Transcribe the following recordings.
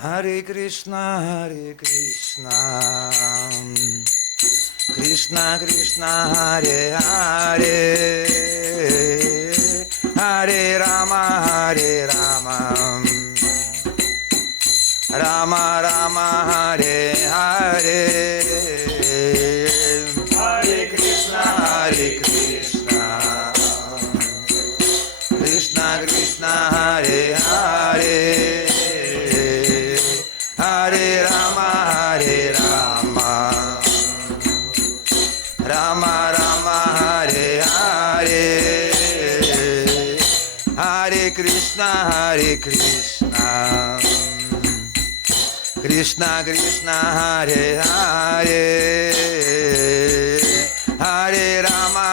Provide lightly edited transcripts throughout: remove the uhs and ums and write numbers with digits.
Hare Krishna, Krishna Krishna, Hare Hare, Hare Rama, Rama Rama, Hare Hare, Hare Krishna, Krishna Krishna, Hare Hare, Hare Rama, Rama Rama, Hare Hare, Hare Krishna, Krishna Krishna, Hare Hare, Hare Rama,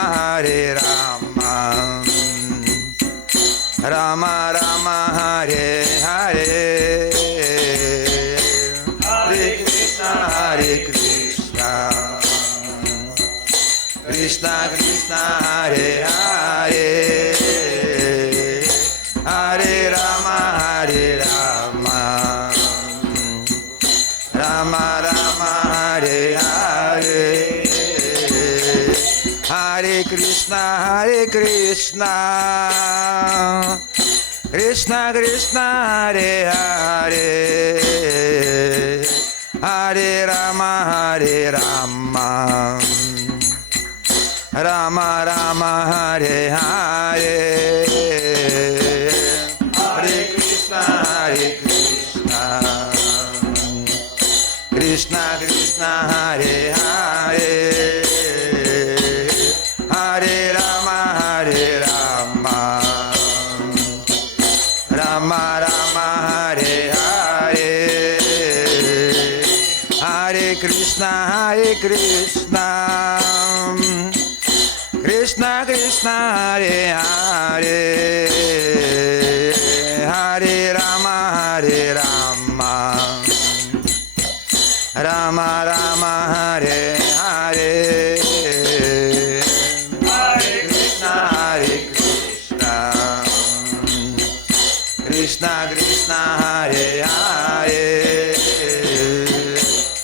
Rama Rama, Hare Hare, Hare Krishna, Krishna Krishna, Hare Hare, Hare Rama, Rama Rama, Hare Hare, Hare Krishna, Krishna Krishna, Hare Hare, Hare Rama, Rama Rama, Hare Hare, Hare Krishna, Krishna Krishna, Hare Hare, Hare Rama, Rama Rama, Hare Hare, Hare Krishna, Krishna Krishna, Hare Hare, Hare Rama, Rama Rama, Hare Hare, Hare Krishna, Krishna Krishna, Hare Hare, Hare Rama, Rama Rama, Hare Hare, Hare Krishna, Krishna Krishna, Hare Hare,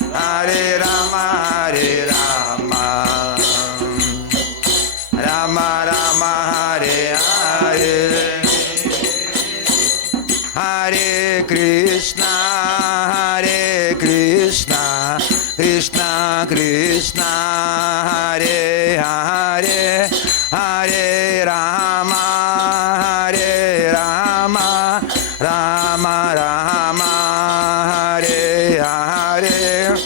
Hare Rama, Rama Rama, Hare Hare, Hare Krishna, Krishna Krishna, Hare Hare, Hare Rama, Rama Rama, Hare Hare,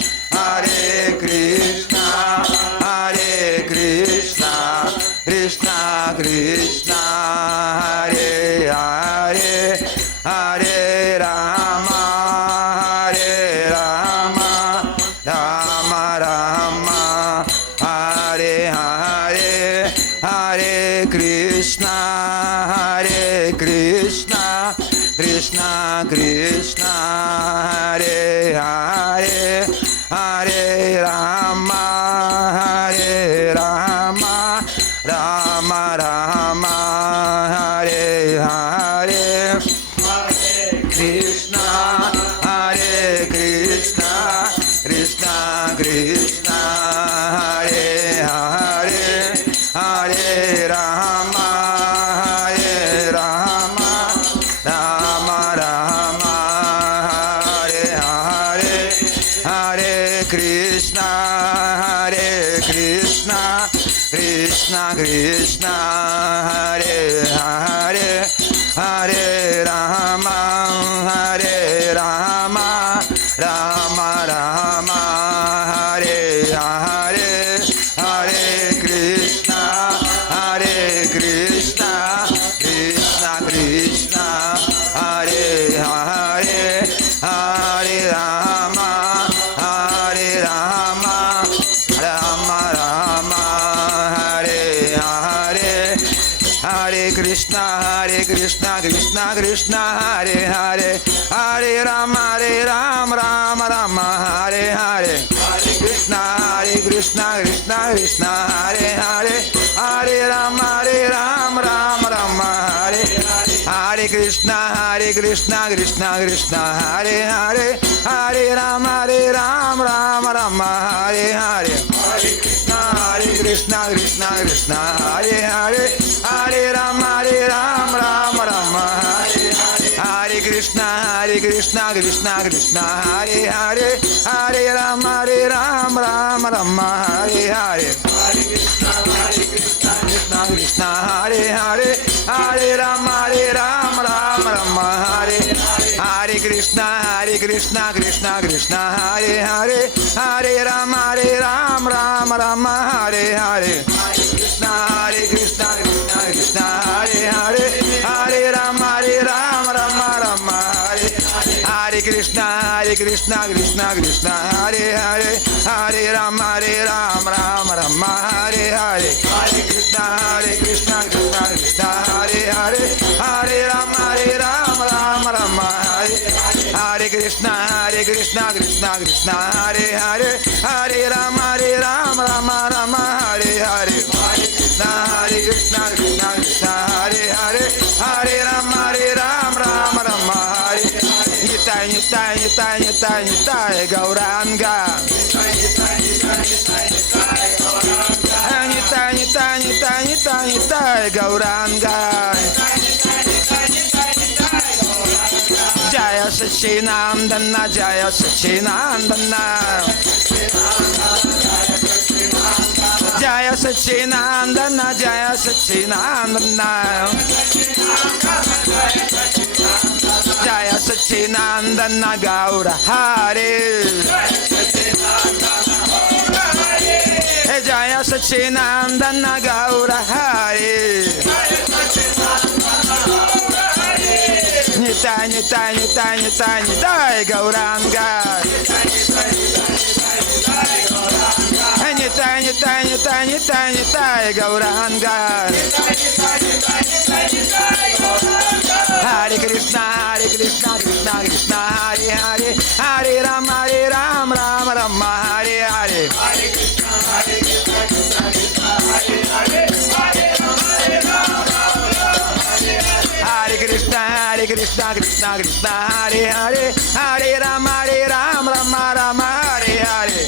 Hare Krishna, Krishna Krishna, Hare Hare, Hare Rama, Rama Rama, Hare Hare, Hare Krishna, Krishna Krishna, Hare Hare, Hare Rama, Rama Rama, Hare Hare, Hare Krishna, Krishna Krishna, Hare Hare, Hare Rama, Rama Rama, Hare Hare, Hare Krishna, Krishna Krishna, Hare Hare, Hare Rama, Rama Rama, Hare Hare, Hare Krishna, Krishna Krishna, Hare Hare, Hare Rama, Rama Rama, Hare Hare, Hare Krishna, Krishna Krishna, Hare Hare, Hare Rama, Rama Rama, Hare Hare Krishna, Krishna Krishna Krishna Hare Hare Hare Ram Ram Rama Hare Hare Hare Krishna Krishna Krishna Hare Hare Hare Ram Rama Hare Hare Krishna Krishna Krishna Hare Hare Hare Ram Rama Hare Hare Krishna Krishna Hare Hare Hare Ram Rama Hare Hare Krishna Krishna Krishna Hare Hare Hare Ram Rama Hare Hare Krishna Krishna Krishna Hare Hare Hare Ram Rama Hare Hare Krishna Krishna Krishna Hare Hare Hare Ram Rama Hare Hare Krishna Krishna Krishna Hare Hare Hare Ram Rama Hare Hare Krishna Krishna Krishna Hare Hare Hare Ram Rama Hare Hare Krishna Krishna Krishna Hare Hare Hare Ram Rama Hare Nitai Nitai Nitai Nitai Nitai Gauranga Nitai Nitai Nitai Nitai Nitai Gauranga Jaya Sachinandana Jaya Sachinandana Jaya Sachinandana Jaya Sachinandana Jaya Sachinandana Gaura Hare Jaya Sachinandana Gaura Hare Nitai Nitai Nitai Nitai Nitai Gauranga Nitai Nitai Nitai Nitai Nitai Gauranga Hare Krishna Krishna Krishna Hare Hare Hare Ram Rama Hare Hare Hare Krishna Krishna Krishna Hare Hare Hare Ram Rama Hare Hare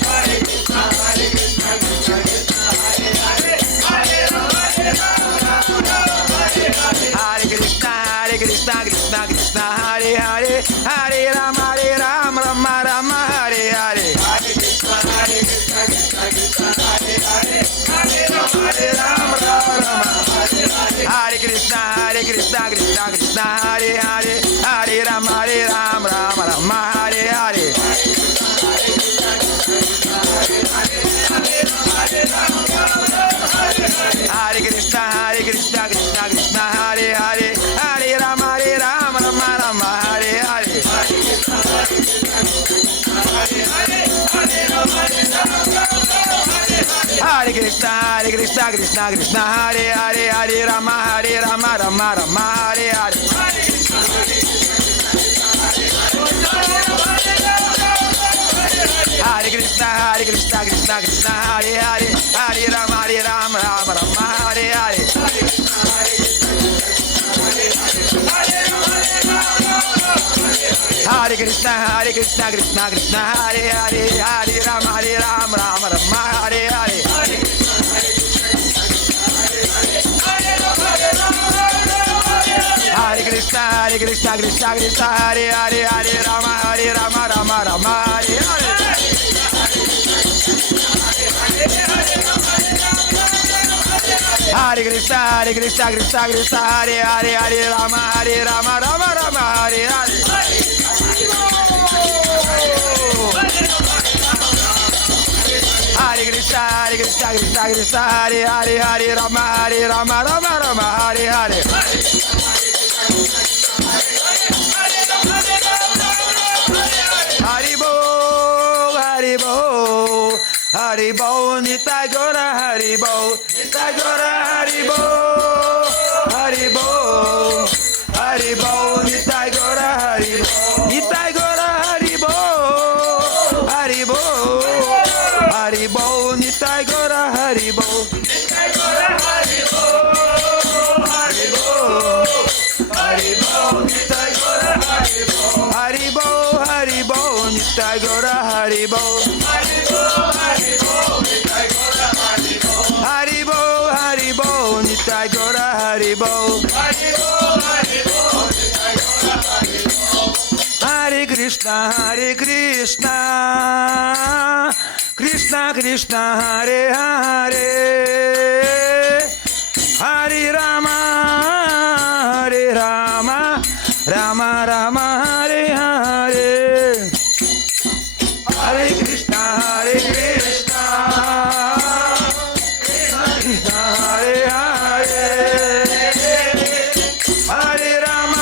Hare Krishna Krishna Krishna Hare Hare Hare Ram Rama Hare Hare Hare Krishna Krishna Krishna Hare Hare Hare Ram Rama Hare Hare Hare Krishna Krishna Krishna Hare Hare Hare Ram Rama Hare Hare Hare Krishna Krishna Krishna Hare Hare Hare Rama Rama Hare Hare Hare Krishna Krishna Hare Hare Hare Rama Rama Hare Hare Hare Krishna Krishna Hare Hare Hare Rama Rama Hare Hare Hare Krishna Krishna Hare Hare Hare Rama Rama Hare Hare Hare Krishna Krishna Hare Hare Hare Rama Rama Hare Hare Hare Krishna Krishna Hare Hare Hare Rama Rama Hare Hare Haribo Haribo Haribo Nitai Gora Haribo Nitai Gora Haribo Haribo Haribo Nitai Gora Haribo Nitai Gora Haribo Haribo Haribo Nitai Gora Haribo Nitai Gora Haribo Haribo Haribo Nitai Gora Nitai गौर हरि बोल हरि बोल निताय गौर हरि बोल हरे Krishna Krishna Krishna Hare Hare Hare Ram Ram Ram Hare Hare Hare Krishna Krishna Krishna Hare Hare Hare Ram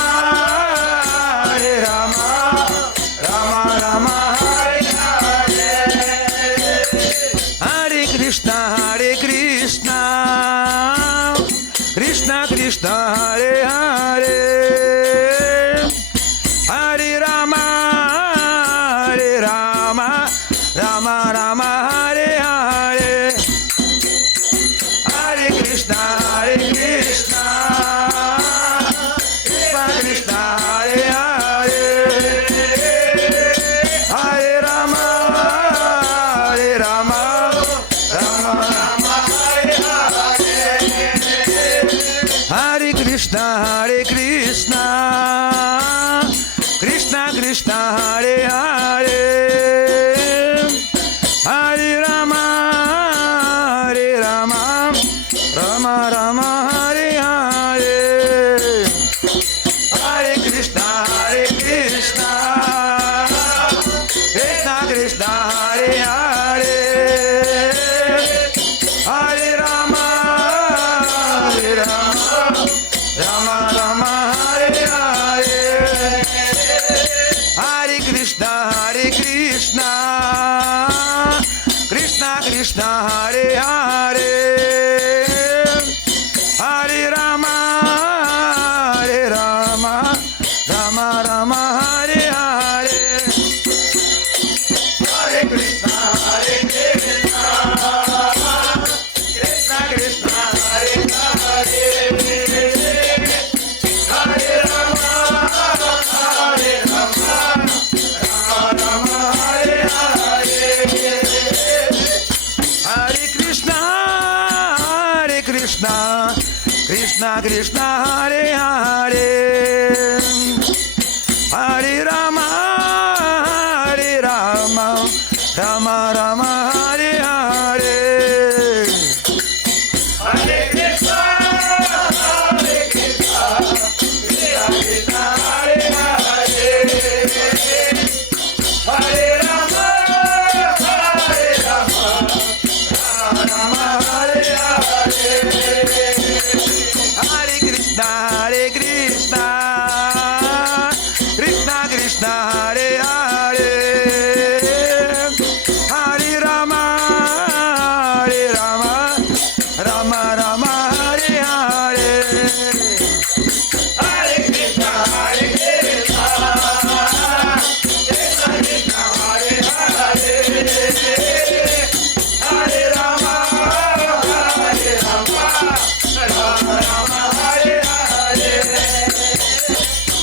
Ram Ram Hare Hare Hare Krishna Krishna Krishna Hare Hare Hare Ram Ram Ram Hare Hare Hare Krishna Krishna Krishna Hare Hare Hare Ram Ram Ram Hare Hare Hare Krishna Krishna Krishna Hare Hare Hare Ram Ram Ram Hare Hare Hare Krishna Krishna Krishna Hare Hare Hare Ram Ram Hare Hare Hare Krishna Krishna Hare Hare Hare Ram Ram Ram Hare Hare Hare Krishna Krishna Krishna Hare Hare Hare Ram Ram Hare Hare Hare Krishna Krishna Hare Hare Hare Ram Ram Hare Hare Hare Krishna Krishna Hare Hare Hare Ram Ram Hare Hare Hare Krishna Krishna Krishna Hare Hare Hare Ram Ram Hare Hare Hare Krishna Krishna Krishna Hare Hare Hare Ram Ram Hare Hare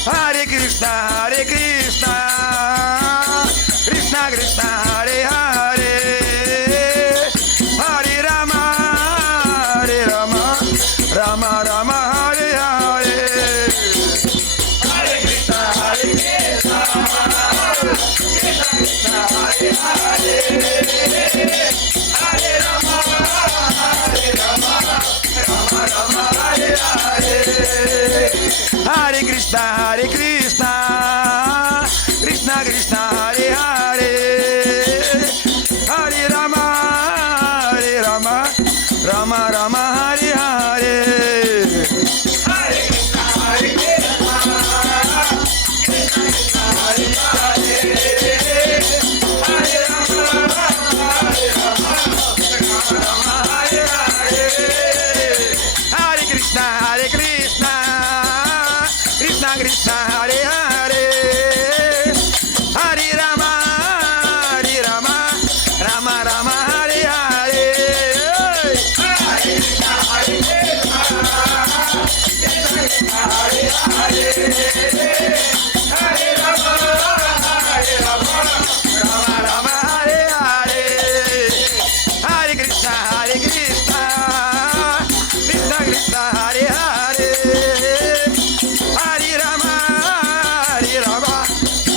Hare Krishna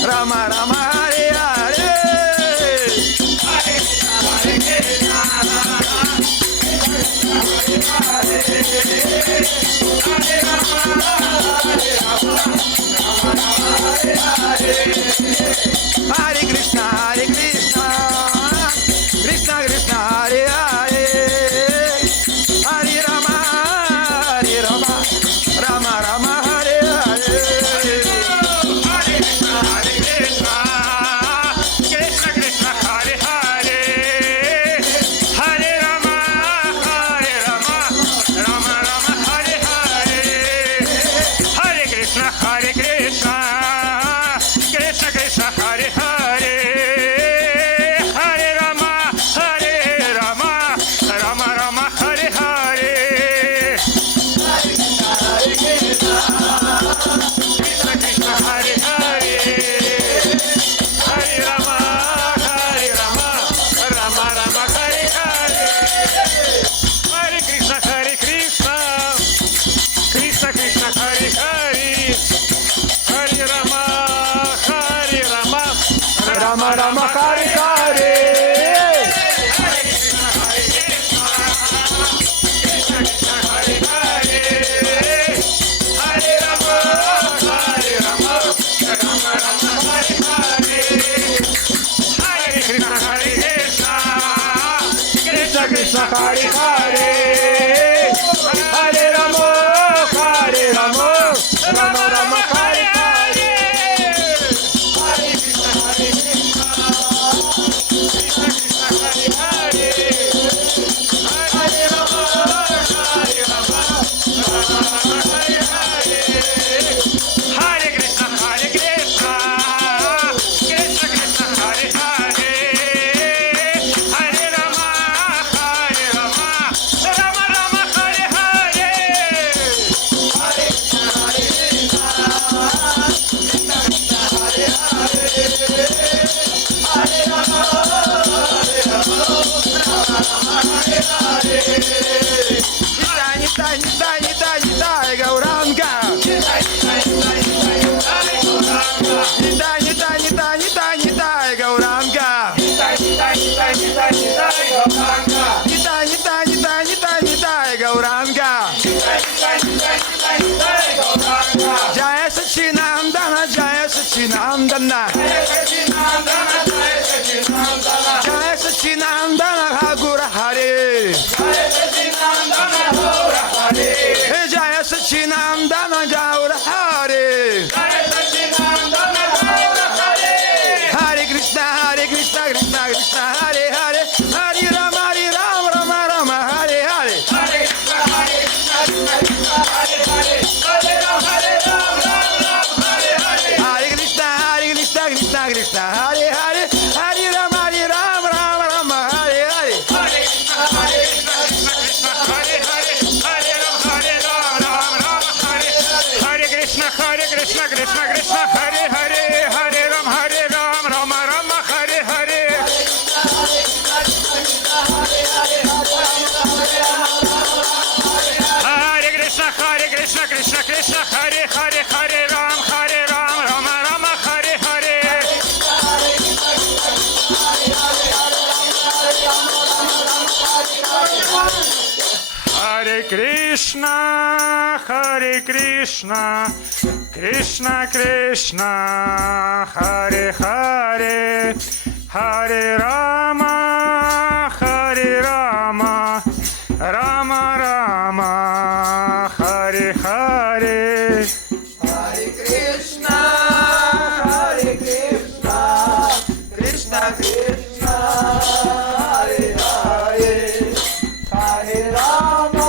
Rama Rama Hare Hare. Hare Krishna, Hare Krishna, Krishna Krishna, Hare Hare, Hare Rama, Rama Rama, Hare Hare. Hare Krishna, Krishna Krishna, Hare Hare, Hare Rama, Rama Rama, Hare Hare, Hare Krishna, Krishna Krishna, Hare Hare, Hare Rama, Rama Rama, Hare Hare. Krishna Krishna, Hare Hare, Hare Rama, Rama Rama, Hare Hare, Hare Krishna, Krishna Krishna, Hare Hare, Hare Rama, Rama Rama, Hare Hare. Krishna Krishna, Hare Hare, Hare Rama, Rama Rama, Hare Hare. Hare Krishna, Krishna Krishna, Hare Hare, Hare Rama, Rama Rama, Hare Hare. Nitai, Nitai, Nitai, Nitai, Gauranga. Nitai, Nitai, Nitai, Nitai, Gauranga. Nitai, Nitai, Nitai, Gauranga. Jaya Sachinandana, Jaya Sachinandana. Jaya Sachinandana, Hagura Hare. Jaya Sachinandana, Gaura Hare. Hare Krishna, Krishna Krishna, Hare Hare, Hare Rama, Rama Rama, Hare Hare. Hare Krishna, Krishna Krishna, Hare Hare, Hare Rama, Rama Hare Hare. Hare Krishna, Krishna Krishna, Hare Hare, Hare Rama, Rama Rama, Hare Hare. Hare Krishna, Krishna Krishna, Hare Hare, Hare Ram, Rama Rama, Hare Hare. Hare Krishna, Krishna Krishna, Hare Hare, Hare Rama, Rama Rama, Hare Hare. Hare Krishna, Krishna Krishna, Hare Hare, Hare Rama, Rama Rama, Hare Hare. Hare Krishna, Krishna Krishna, Hare Hare, Hare Rama, Rama Rama, Hare Hare. Hare Krishna, Krishna Krishna, Hare Hare, Hare Rama,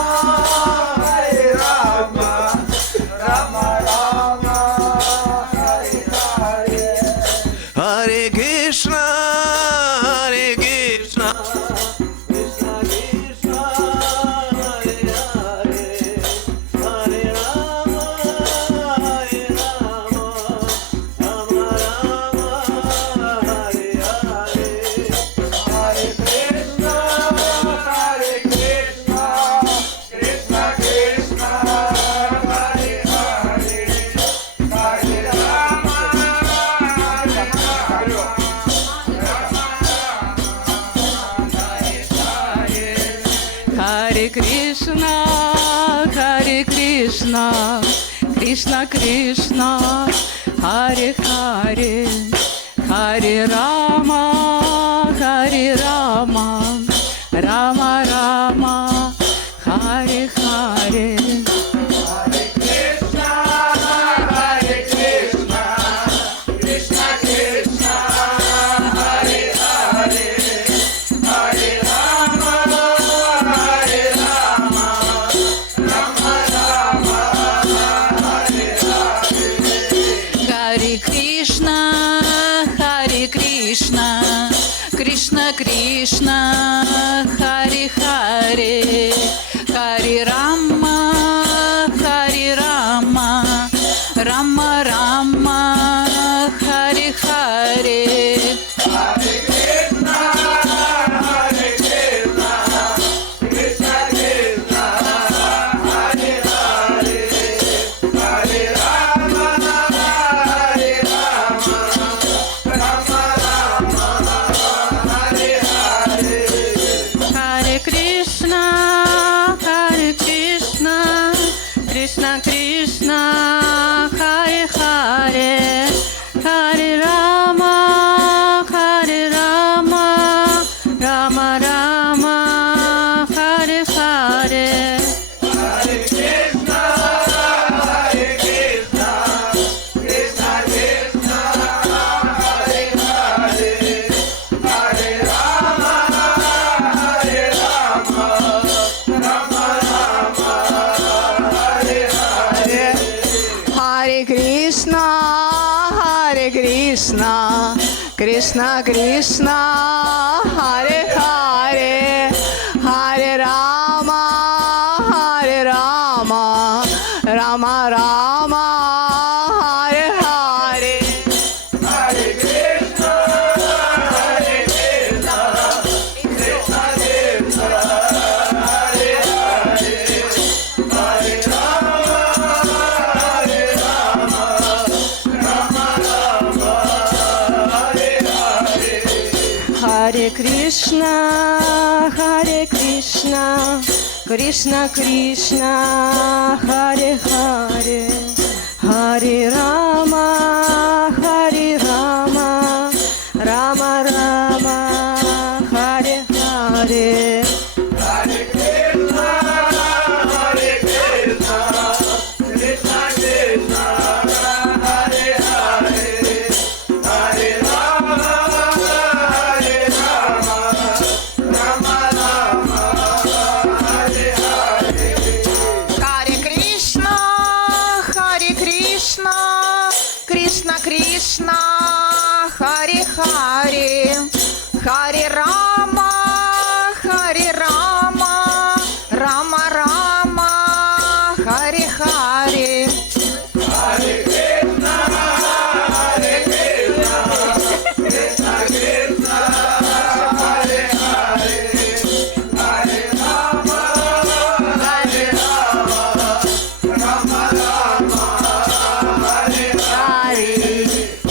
Krishna, Krishna Krishna, Hare Hare, Hare Rama, Hare Rama, Rama Rama, Hare Hare. Krishna Krishna, Hare Hare, Hare Rama, Hare Rama, Rama Rama, Hare Hare. Krishna Krishna, Hare Hare, Hare Rama, Hare Rama, Rama Rama, Hare Hare. Hare Krishna, Hare Krishna, Krishna Krishna, Hare Hare, Hare Rama, Hare Rama, Rama Rama, Hare Hare. Hare Krishna, Hare Krishna, Krishna Krishna, Hare Hare, Hare Rama, Hare Rama, Rama Rama, Hare Hare. Hare Krishna, Hare Krishna, Krishna Krishna, Hare Hare, Hare Rama, Hare Rama, Rama Rama, Hare Hare. Hare Krishna, Hare Krishna, Krishna Krishna, Hare Hare, Hare Rama, Hare Rama, Rama Rama, Hare Hare. Hare Krishna, Hare Krishna, Krishna Krishna, Hare Hare, Hare Rama, Hare Rama, Rama Rama, Hare Hare. Hare Krishna, Hare Krishna, Krishna Krishna, Hare Hare, Hare Rama, Hare Rama, Rama Rama, Hare Hare. Hare Krishna, Hare Krishna, Krishna Krishna, Hare Hare, Hare Rama, Hare Rama, Rama Rama, Hare Hare.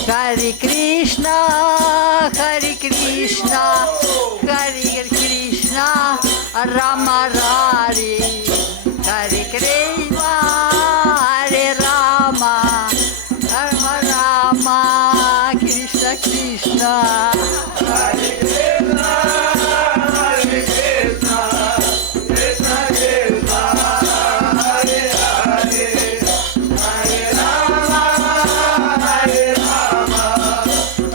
Hare Krishna, Hare Krishna, Hare Krishna, Rama Hare, Hare Krishna, Hare Rama, Rama Rama, Krishna Krishna. Hare Krishna, Hare Krishna, Krishna Krishna, Hare Hare, Hare Rama, Hare Rama,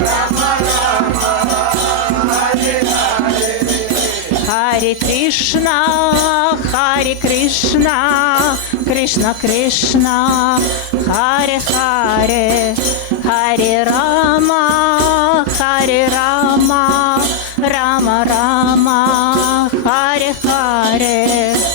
Rama Rama, Hare Hare. Hare Krishna, Hare Krishna, Krishna Krishna, Hare Hare, Hare Rama, Hare Rama, Rama Rama, Hare Hare.